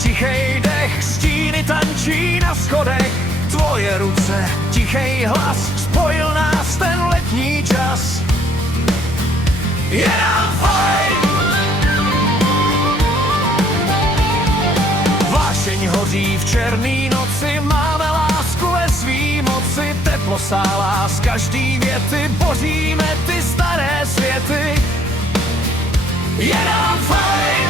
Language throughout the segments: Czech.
tichej dech, stíny tančí na schodech. Tvoje ruce, tichej hlas, spojil nás ten letní čas. Je nám fajn. Vášeň hoří v černý noci, máme lásku ve svý moci. Teplo sálá z každý věty, boříme ty staré světy. Je nám fajn.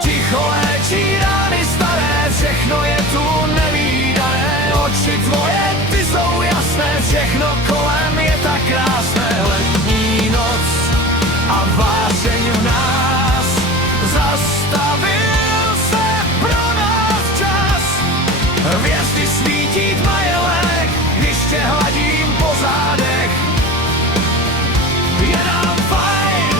Ticho léčí rány staré, všechno je tu nevídané. Oči tvoje, ty jsou jasné, všechno kolem je tak krásné. Letní noc a vášeň v nás, zastavil se pro nás čas. Hvězdy svítí tmajelé, když tě hladím po zádech. Je nám fajn.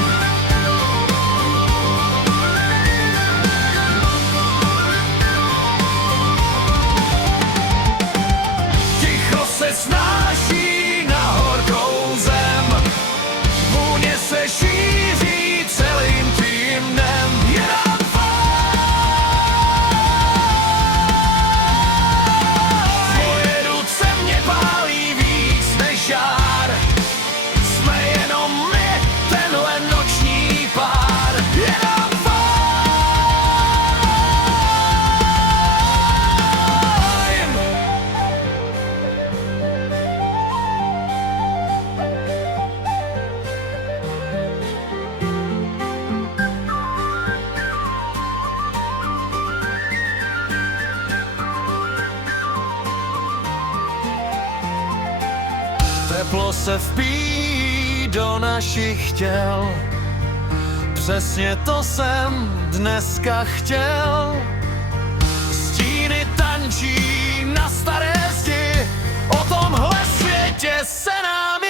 Ticho se snáší na horkou zem, vůně se šíří celým tvým dnem. Je nám fajn. Tvoje ruce mě pálí víc než žár, jsme jenom my, tenhle noční pár. Je nám fajn. Teplo se vpíjí do našich těl, přesně to jsem dneska chtěl. Stíny tančí na staré zdi, o tomhle světě se nám